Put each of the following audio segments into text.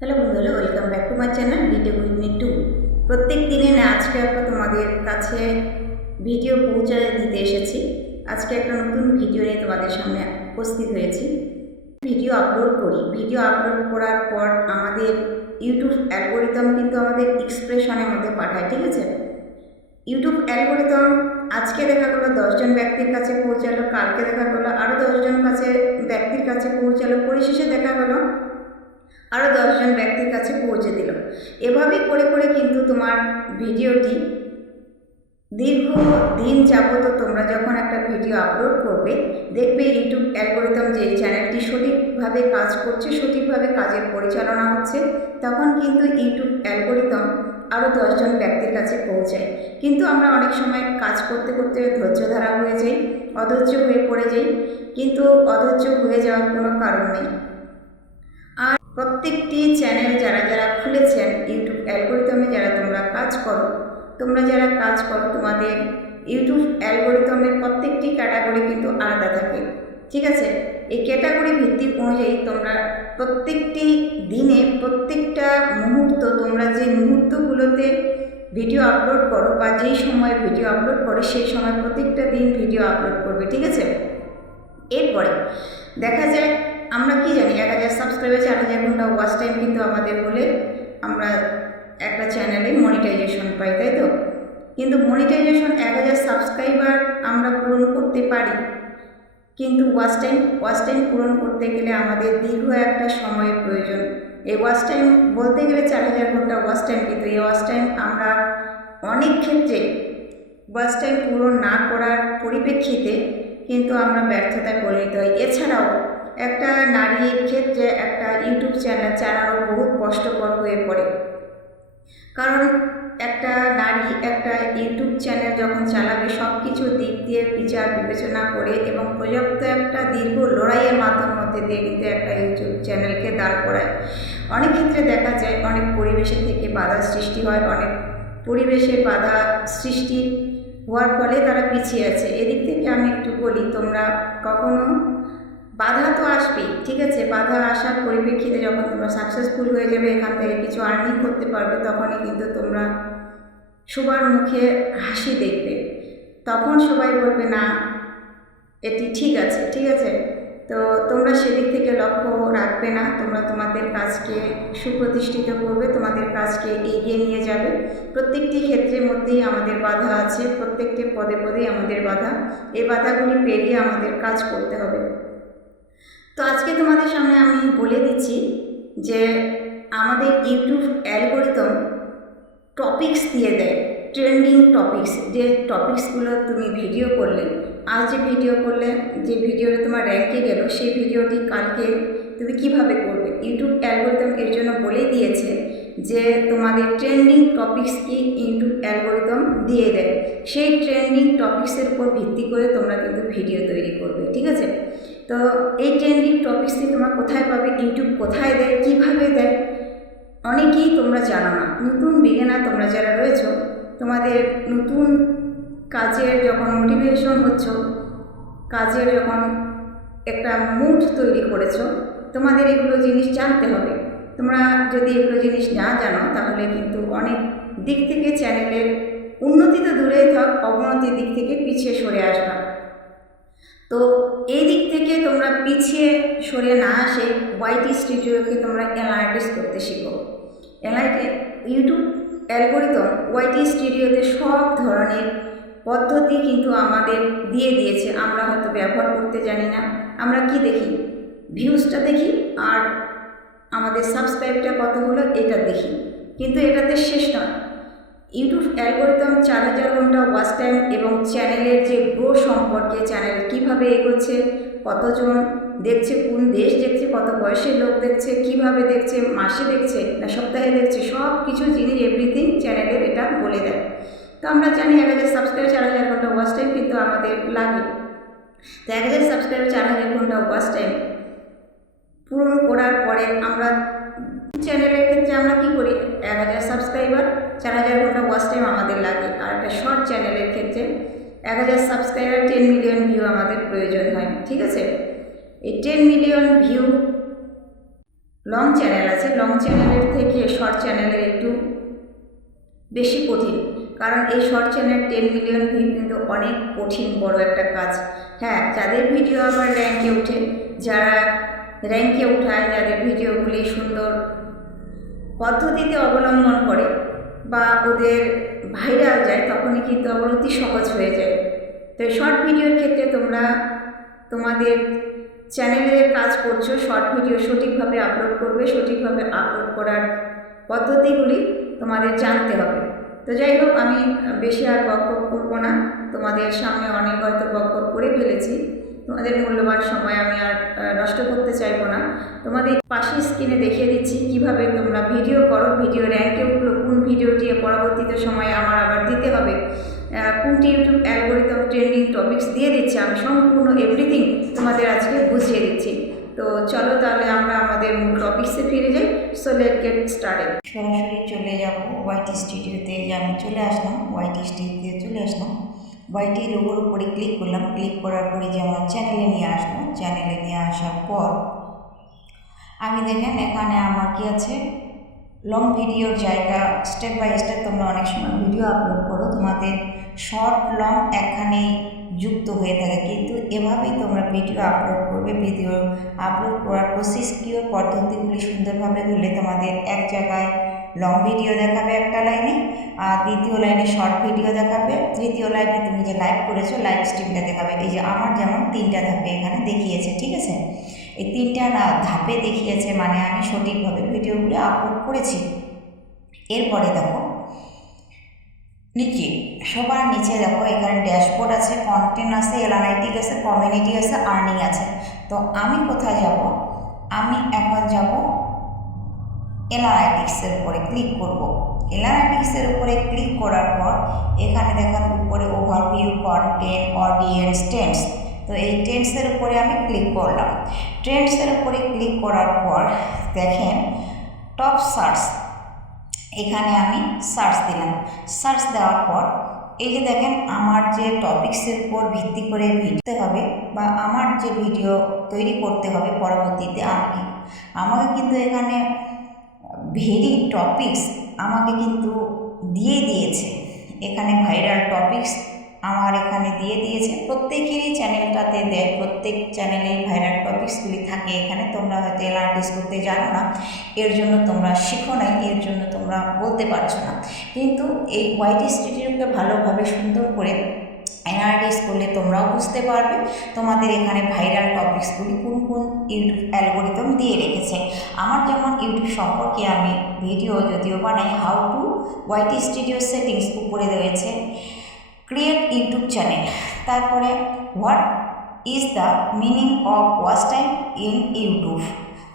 Hello বন্ধুরা, welcome back to my channel video with me two. প্রত্যেক দিনে না আজকে একটা তোমাদের কাছে ভিডিও পৌঁছে দিতে এসেছি। আজকে একটা নতুন ভিডিও নিয়ে তোমাদের সামনে উপস্থিত হয়েছি। ভিডিও আপলোড করি, ভিডিও আপলোড করার পর আমাদের ইউটিউব অ্যালগোরিদম কিন্তু আমাদের এক্সপ্রেশনের মধ্যে পাঠায়, ঠিক আছে? ইউটিউব অ্যালগোরিদম আজকে দেখা গেলো 10জন ব্যক্তির কাছে পৌঁছালো, কালকে দেখা গেলো আরও 10জন ব্যক্তির কাছে পৌঁছালো, পরিশেষে দেখা গেলো আরও 10জন ব্যক্তির কাছে পৌঁছে দিল। এভাবেই করে করে কিন্তু তোমার ভিডিওটি দীর্ঘ দিন যাবত তোমরা যখন একটা ভিডিও আপলোড করবে, দেখবে ইউটিউব অ্যালগোরিদম যে চ্যানেলটি সঠিকভাবে কাজ করছে, সঠিকভাবে কাজের পরিচালনা হচ্ছে, তখন কিন্তু ইউটিউব অ্যালগোরিদম আরও 10জন ব্যক্তির কাছে পৌঁছায়। কিন্তু আমরা অনেক সময় কাজ করতে করতে ধৈর্য ধরা হয়ে যাই, অধৈর্য হয়ে পড়ে যাই, কিন্তু অধৈর্য হয়ে যাওয়ার কোনো কারণ নেই। আর প্রত্যেকটি চ্যানেল যারা যারা খুলেছেন, ইউটিউব অ্যালগোরিদমে তোমরা কাজ করো, তোমাদের ইউটিউব অ্যালগোরিদমের প্রত্যেকটি ক্যাটাগরি কিন্তু আলাদা থাকে, ঠিক আছে? এই ক্যাটাগরি ভিত্তিক অনুযায়ী তোমরা প্রত্যেকটি দিনে প্রত্যেকটা মুহূর্ত, তোমরা যে মুহূর্তগুলোতে ভিডিও আপলোড করো বা যেই সময় ভিডিও আপলোড করো, সেই সময় প্রত্যেকটা দিন ভিডিও আপলোড করবে, ঠিক আছে? এরপরে দেখা যায় আমরা কি জানি, 1000 সাবস্ক্রাইবার, 4000 ঘন্টা ওয়াচ টাইম কিন্তু আমাদের হলে আমরা একটা চ্যানেলে মনিটাইজেশন পাই, তাই তো? কিন্তু মনিটাইজেশন 1000 সাবস্ক্রাইবার আমরা পূরণ করতে পারি, কিন্তু ওয়াচ টাইম পূরণ করতে গেলে আমাদের দীর্ঘ একটা সময়ের প্রয়োজন। এই ওয়াচ টাইম বলতে গেলে 4000 ঘন্টা ওয়াচ টাইম, কিন্তু এই ওয়াচ টাইম আমরা অনেক ক্ষেত্রে ওয়াচ টাইম পূরণ না করার পরিপ্রেক্ষিতে কিন্তু আমরা ব্যর্থতায় পরিণত হই। এছাড়াও একটা নারীর ক্ষেত্রে একটা ইউটিউব চ্যানেল চালানো বহুত কষ্টকর হয়ে পড়ে, কারণ একটা নারী একটা ইউটিউব চ্যানেল যখন চালাবে, সব কিছু দিক দিয়ে বিচার বিবেচনা করে এবং পর্যাপ্ত একটা দীর্ঘ লড়াইয়ের মধ্যে দিয়ে কিন্তু একটা ইউটিউব চ্যানেলকে দাঁড় করায়। অনেক ক্ষেত্রে দেখা যায় অনেক পরিবেশের থেকে বাধা সৃষ্টি হয়, অনেক পরিবেশে বাধা সৃষ্টি হওয়ার ফলে তারা পিছিয়ে আছে। এদিক থেকে আমি একটু বলি, তোমরা কখনো বাধা তো আসবেই, ঠিক আছে? বাধা আসার পরিপ্রেক্ষিতে যখন তোমরা সাকসেসফুল হয়ে যাবে, এখান থেকে কিছু আর্নিং করতে পারবে, তখনই কিন্তু তোমরা সবার মুখে হাসি দেখবে। তখন সবাই বলবে না এটি ঠিক আছে, ঠিক আছে? তো তোমরা সেদিক থেকে লক্ষ্য রাখবে না, তোমরা তোমাদের কাজকে সুপ্রতিষ্ঠিত করবে, তোমাদের কাজকে এগিয়ে নিয়ে যাবে। প্রত্যেকটি ক্ষেত্রের মধ্যেই আমাদের বাধা আছে, প্রত্যেকটি পদে পদেই আমাদের বাধা। এই বাধাগুলি পেরিয়ে আমাদের কাজ করতে হবে। তো আজকে তোমাদের সামনে আমি বলে দিচ্ছি যে আমাদের ইউটিউব অ্যালগোরিদম টপিকস দিয়ে দেয়, ট্রেন্ডিং টপিকস, যে টপিকসগুলো তুমি ভিডিও করলে, আজ যে ভিডিও করলে, যে ভিডিওটা তোমার র্যাঙ্কে গেল, সেই ভিডিওটি কালকে তুমি কিভাবে করবে। ইউটিউব অ্যালগোরিদম এর জন্য বলেই দিয়েছে যে তোমাদের ট্রেন্ডিং টপিকস কি ইউটিউব অ্যালগোরিদম দিয়ে দেয়, সেই ট্রেন্ডিং টপিকসের উপর ভিত্তি করে তোমরা কিন্তু ভিডিও তৈরি করবে, ঠিক আছে? তো এই ট্রেন্ডিং টপিকসটি তোমরা কোথায় পাবে, ইউটিউব কোথায় দেয়, কীভাবে দেয়, অনেকেই তোমরা জানো না। নতুন বিগিনার তোমরা যারা রয়েছো, তোমাদের নতুন কাজের যখন মোটিভেশন হচ্ছ, কাজের যখন একটা মুড তৈরি করেছো, তোমাদের এগুলো জিনিস জানতে হবে। তোমরা যদি এগুলো জিনিস না জানো, তাহলে কিন্তু অনেক দিক থেকে চ্যানেলের উন্নতি তো দূরেই থাক, অবনতির দিক থেকে পিছিয়ে সরে আসবা। তো এই দিক থেকে তোমরা পিছিয়ে সরে না আসে ওয়াইটি স্টুডিওকে তোমরা অ্যানালাইটিস করতে শিখো। ইউটিউব অ্যালগোরিদম ওয়াইটি স্টুডিওতে সব ধরনের পদ্ধতি কিন্তু আমাদের দিয়ে দিয়েছে, আমরা হয়তো ব্যবহার করতে জানি না। আমরা কি দেখি, ভিউজটা দেখি আর আমাদের সাবস্ক্রাইবটা কত হলো এটা দেখি, কিন্তু এটাতে শেষ নয়। ইউটিউব অ্যালগোরিদম 4000 ঘন্টা ওয়াচ টাইম এবং চ্যানেলের যে গ্রো সম্পর্কে, চ্যানেল কীভাবে এগোচ্ছে, কতজন দেখছে, কোন দেশ দেখছে, কত বয়সের লোক দেখছে, কিভাবে দেখছে, মাসে দেখছে না সপ্তাহে দেখছে, সব কিছু জিনিস এভরিথিং চ্যানেলের এটা বলে দেয়। তো আমরা জানি 1000 সাবস্ক্রাইবার, 4000 ঘন্টা ওয়াচ টাইম কিন্তু আমাদের লাগে। তো 1000 সাবস্ক্রাইবার, 4000 ঘন্টা ওয়াচ টাইম পূরণ করার পরে আমরা চ্যানেলের ক্ষেত্রে আমরা কী করি, 1000 সাবস্ক্রাইবার, 4000 ঘন্টা ওয়াচ টাইম আমাদের লাগে। আর একটা শর্ট চ্যানেলের ক্ষেত্রে 1000 সাবস্ক্রাইবার, 10 মিলিয়ন ভিউ আমাদের প্রয়োজন হয়, ঠিক আছে? এই 10 মিলিয়ন ভিউ লং চ্যানেল আছে, লং চ্যানেলের থেকে শর্ট চ্যানেলের একটু বেশি কঠিন। কারণ এই শর্ট চ্যানেল 10 মিলিয়ন ভিউ কিন্তু অনেক কঠিন বড় একটা কাজ। হ্যাঁ, যাদের ভিডিও আবার র্যাঙ্কে ওঠে, যারা র্যাঙ্কে উঠায়, যাদের ভিডিওগুলি সুন্দর পদ্ধতিতে অবলম্বন করে বা ওদের ভাইরাল যায়, তখনই কিন্তু আবার অতি সহজ হয়ে যায়। তো শর্ট ভিডিওর ক্ষেত্রে তোমরা তোমাদের চ্যানেলে কাজ করছো, শর্ট ভিডিও সঠিকভাবে আপলোড করবে, সঠিকভাবে আপলোড করার পদ্ধতিগুলি তোমাদের জানতে হবে। তো যাই হোক, আমি বেশি আর বকবক করবো না, তোমাদের সামনে অনেক হয়তো বকবক করে ফেলেছি, তোমাদের মূল্যবান সময় আমি আর নষ্ট করতে চাইবো না। তোমাদের পাশে স্ক্রিনে দেখিয়ে দিচ্ছি কিভাবে তোমরা ভিডিও করো, ভিডিও র্যাঙ্কে উঠলো, কোন ভিডিওটি পরবর্তীতে সময় আমার আবার দিতে হবে, কোনটি ইউটিউব অ্যালগোরিদম ট্রেন্ডিং টপিকস দিয়ে দিচ্ছে, আমি সম্পূর্ণ এভরিথিং তোমাদের আজকে বুঝিয়ে দিচ্ছি। তো চলো তাহলে আমরা আমাদের মূল টপিক্সে ফিরে যাই। So late get started. সরাসরি চলে যাব ওয়াইটি স্টুডিওতে। আমি চলে আসলাম, ওয়াইটি স্টুডিওতে চলে আসলাম। ওয়াইটি লোগোর উপরে ক্লিক করলাম, ক্লিক করার পরে যে আমার চ্যানেলে নিয়ে আসলো, চ্যানেলে নিয়ে আসার পর আমি দেখেন এখানে আমার কি আছে, লং ভিডিওর জায়গা স্টেপ বাই স্টেপ তোমরা অনেক সময় ভিডিও আপলোড করো, তোমাদের শর্ট লং একখানেই যুক্ত হয়ে থাকে, কিন্তু এভাবেই তোমরা ভিডিও আপলোড করবে। ভিডিও আপলোড করার প্রসেসীয় পদ্ধতিগুলি সুন্দরভাবে হলে তোমাদের এক জায়গায় লং ভিডিও দেখাবে একটা লাইনে, আর দ্বিতীয় লাইনে শর্ট ভিডিও দেখাবে, তৃতীয় লাইনে তুমি যে লাইভ করেছো লাইভ স্ট্রিমটা দেখাবে। এই যে আমার যেমন 3টা ধাপে এখানে দেখিয়েছে, ঠিক আছে, এই 3টা ধাপে দেখিয়েছে, মানে আমি সঠিকভাবে ভিডিওগুলো আপলোড করেছি। এরপরে দেখো নিচে, সবার নিচে দেখো এখানে ড্যাশবোর্ড আছে, কন্টেন্ট আছে, অ্যানালাইটিক আছে, কমিউনিটি আছে, আর্নিং আছে। তো আমি কোথায় যাব? আমি এখন যাব অ্যানালাইটিক্সের উপরে ক্লিক করব। অ্যানালাইটিক্সের উপরে ক্লিক করার পর এখানে দেখেন উপরে ওভারভিউ, কন্টেন্ট, অডিয়েন্স, ট্রেন্ডস। তো এই ট্রেন্ডসের উপরে আমি ক্লিক করলাম। ট্রেন্ডসের উপরে ক্লিক করার পর দেখেন টপ সার্চ, এখানে আমি সার্চ দিলাম। সার্চ দেওয়ার পর এই যে দেখেন আমার যে টপিক্সের উপর ভিত্তি করে ভিডিওতে হবে বা আমার যে ভিডিও তৈরি করতে হবে পরবর্তীতে, আমাকে কিন্তু এখানে ভেরি টপিক্স আমাকে কিন্তু দিয়ে দিয়েছে। এখানে ভাইরাল টপিক্স আমার এখানে দিয়ে দিয়েছে, প্রত্যেকেরই চ্যানেলটাতে দেয়, প্রত্যেক চ্যানেলেই ভাইরাল টপিক্সগুলি থাকে। এখানে তোমরা হয়তো অ্যানালাইটিক্স করতে জানো না, এর জন্য তোমরা শিখো নাই, এর জন্য তোমরা বলতে পারছো না, কিন্তু এই ওয়াইটি স্টুডিওকে ভালোভাবে সুন্দর করে অ্যানালাইটিক্স করলে তোমরাও বুঝতে পারবে তোমাদের এখানে ভাইরাল টপিক্সগুলি কোন কোন ইউটিউব অ্যালগোরিদম দিয়ে রেখেছে। আমার যেমন ইউটিউব সম্পর্কে আমি ভিডিও যদিও বানাই, how to YT studio settings উপরে রয়েছে, ক্রিয়েট ইউটিউব চ্যানেল, তারপরে what is the meaning of watch time in YouTube,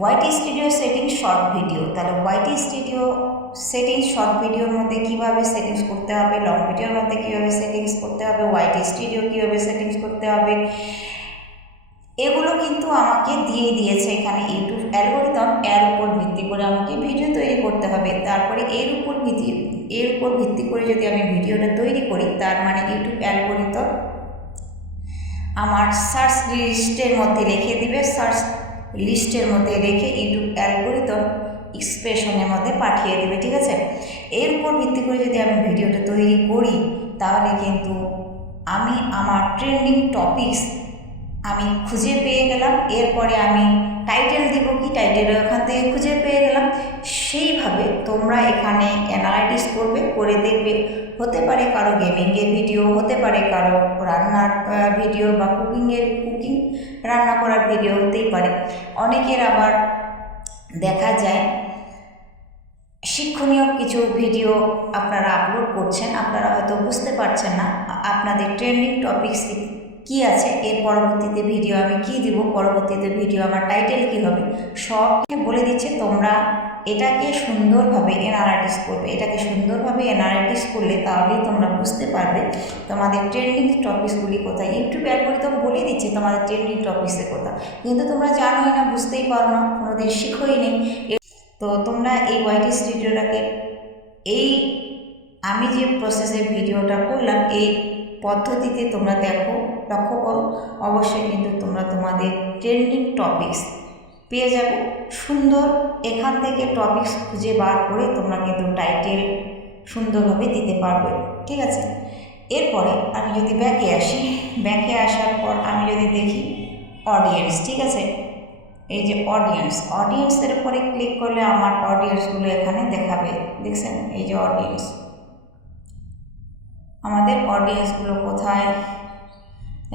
YT studio settings short video. তাহলে ওয়াইটি স্টুডিও সেটিংস শর্ট ভিডিওর মধ্যে কীভাবে সেটিংস করতে হবে, লং ভিডিওর মধ্যে কীভাবে সেটিংস করতে হবে, ওয়াইটি স্টুডিও কীভাবে সেটিংস করতে হবে, এগুলো কিন্তু আমাকে দিয়ে দিয়েছে এখানে ইউটিউব অ্যালগোরিদম। এর উপর ভিত্তি করে আমাকে ভিডিও তৈরি করতে হবে। তারপরে এর উপর ভিত্তি করে যদি আমি ভিডিওটা তৈরি করি, তার মানে ইউটিউব অ্যালগোরিদম আমার সার্চ লিস্টের মধ্যে রেখে দিবে, সার্চ লিস্টের মধ্যে রেখে ইউটিউব অ্যালগোরিদম এক্সপ্রেশনের মধ্যে পাঠিয়ে দেবে, ঠিক আছে। এর উপর ভিত্তি করে যদি আমি ভিডিওটা তৈরি করি, তাহলে কিন্তু আমি আমার ট্রেন্ডিং টপিকস আমি খুঁজে পেয়ে গেলাম। এরপরে আমি টাইটেল দিব, কি টাইটেল ওখান থেকে খুঁজে পেয়ে গেলাম। সেইভাবে তোমরা এখানে অ্যানালাইটিক্স করবে, করে দেখবে, হতে পারে কারো গেমিংয়ের ভিডিও, হতে পারে কারো রান্নার ভিডিও বা কুকিং রান্না করার ভিডিও হতেই পারে। অনেকের আবার দেখা যায় শিক্ষণীয় কিছু ভিডিও আপনারা আপলোড করছেন, আপনারা হয়তো বুঝতে পারছেন না আপনাদের ট্রেন্ডিং টপিকস কী আছে, এর পরবর্তীতে ভিডিও আমি কী দিব, পরবর্তীতে ভিডিও আমার টাইটেল কী হবে, সব বলে দিচ্ছে। তোমরা এটাকে সুন্দরভাবে অ্যানালাইটিক্স করবে, এটাকে সুন্দরভাবে অ্যানালাইটিক্স করলে তাহলেই তোমরা বুঝতে পারবে তোমাদের ট্রেন্ডিং টপিকসগুলি কোথায়। ইউটিউব অ্যালগোরিদম বলে দিচ্ছে তোমাদের ট্রেন্ডিং টপিক্সের কথা, কিন্তু তোমরা জানোই না, বুঝতেই পারো না, কোনোদিন শিখোই নেই। তো তোমরা এই ওয়াইটি স্টুডিওটাকে এই আমি যে প্রসেসে ভিডিওটা করলাম এই পদ্ধতিতে তোমরা দেখো, লক্ষ্য করো, অবশ্যই কিন্তু তোমরা তোমাদের ট্রেন্ডিং টপিক্স পেয়ে যাবে। সুন্দর এখান থেকে টপিকস খুঁজে বার করে তোমরা কিন্তু টাইটেল সুন্দরভাবে দিতে পারবে, ঠিক আছে। এরপরে আমি যদি ব্যাকে আসি, ব্যাকে আসার পর আমি যদি দেখি অডিয়েন্স, ঠিক আছে, এই যে অডিয়েন্সের উপরে ক্লিক করলে আমার অডিয়েন্সগুলো এখানে দেখাবে, দেখছেন এই যে অডিয়েন্স, আমাদের অডিয়েন্সগুলো কোথায়,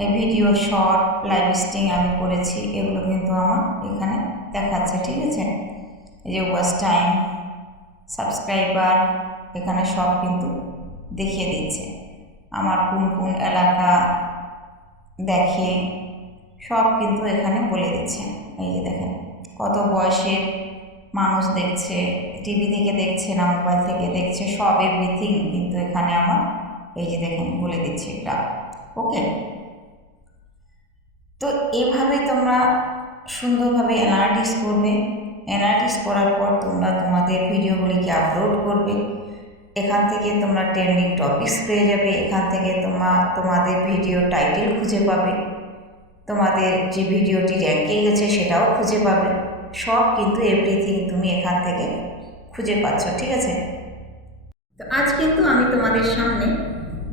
এই ভিডিও শর্ট লাইভ স্ট্রিম আমি করেছি এগুলো কিন্তু আমার এখানে দেখাচ্ছে, ঠিক আছে। এই যে ওয়াচ টাইম, সাবস্ক্রাইবার, এখানে সব কিন্তু দেখিয়ে দিচ্ছে আমার কোন কোন এলাকা দেখে, সব কিন্তু এখানে বলে দিচ্ছে। এই যে দেখেন কত বয়সের মানুষ দেখছে, টিভি থেকে দেখছে না মোবাইল থেকে দেখছে, সব এভরিথিং কিন্তু এখানে আমার এই যে দেখেন বলে দিচ্ছে এটা, ওকে। তো এভাবে তোমরা সুন্দরভাবে অ্যানালাইসিস করবে। অ্যানালাইসিস করার পর তোমরা তোমাদের ভিডিওগুলিকে আপলোড করবে। এখান থেকে তোমরা ট্রেন্ডিং টপিকস পেয়ে যাবে, এখান থেকে তোমাদের ভিডিও টাইটেল খুঁজে পাবে, তোমাদের যে ভিডিওটি র্যাঙ্কে গেছে সেটাও খুঁজে পাবে, সব কিন্তু এভরিথিং তুমি এখান থেকে খুঁজে পাচ্ছ, ঠিক আছে। তো আজ কিন্তু আমি তোমাদের সামনে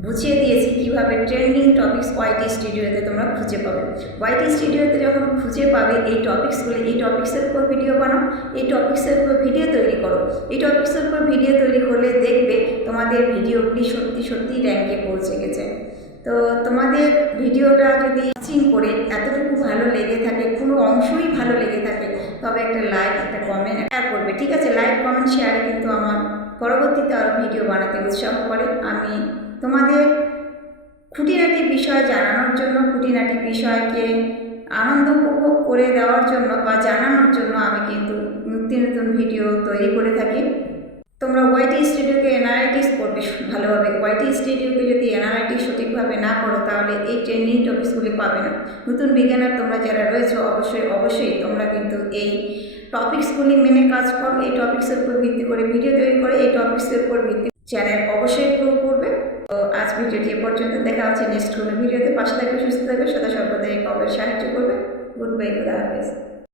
বুঝিয়ে দিয়েছি কীভাবে ট্রেন্ডিং টপিকস ওয়াইটি স্টুডিওতে তোমরা খুঁজে পাবে। ওয়াইটি স্টুডিওতে যখন খুঁজে পাবে এই টপিকসগুলো, এই টপিক্সের উপর ভিডিও বানাও, এই টপিক্সের উপর ভিডিও তৈরি করো। এই টপিক্সের উপর ভিডিও তৈরি করলে দেখবে তোমাদের ভিডিওগুলি সত্যি সত্যি র্যাঙ্কে পৌঁছে গেছে। তো তোমাদের ভিডিওটা যদি ওয়াচিং করে এতটুকু ভালো লেগে থাকে, কোনো অংশই ভালো লেগে থাকে, তবে একটা লাইক, একটা কমেন্ট শেয়ার করবে, ঠিক আছে। লাইক কমেন্ট শেয়ারে কিন্তু আমার পরবর্তীতে আরও ভিডিও বানাতে উৎসাহ করে। আমি তোমাদের খুঁটিনাটি বিষয় জানানোর জন্য, খুঁটিনাটি বিষয়কে আনন্দ উপভোগ করে দেওয়ার জন্য বা জানানোর জন্য আমি কিন্তু নতুন নতুন ভিডিও তৈরি করে থাকি। তোমরা ওয়াইটি স্টুডিওকে অ্যানালাইটিস করবে ভালোভাবে। ওয়াইটি স্টুডিওকে যদি অ্যানালাইটিস সঠিকভাবে না করো তাহলে এই ট্রেন্ডিং টপিকসগুলি পাবে না। নতুন বিজ্ঞানের তোমরা যারা রয়েছে অবশ্যই তোমরা কিন্তু এই টপিকসগুলি মেনে কাজ করো। এই টপিক্সের উপর ভিত্তি করে ভিডিও তৈরি করে এই টপিক্সের উপর ভিত্তি চ্যানেল অবশ্যই গ্রো করবে। তো আজ ভিডিওটি এ পর্যন্ত, দেখা হচ্ছে নেক্সট কোনো ভিডিওতে। পাশে থাকবে, সুস্থ থাকবে, সদা সর্বদাই কবে সাহায্য করবে। গুড বাই, খুদা হাফেজ।